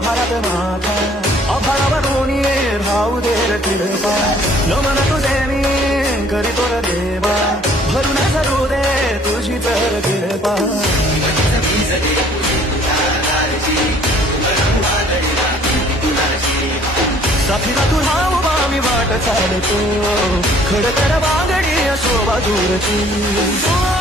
भारत माता अभाळावरून ये राहू दे रे कृपा नमन तुझे मी करीतो रे देवा भरून सरू दे तुझी तर कृपा साथीला तू राहू आम्ही वाट चालतो खडतर बांगडी शोभा दूरची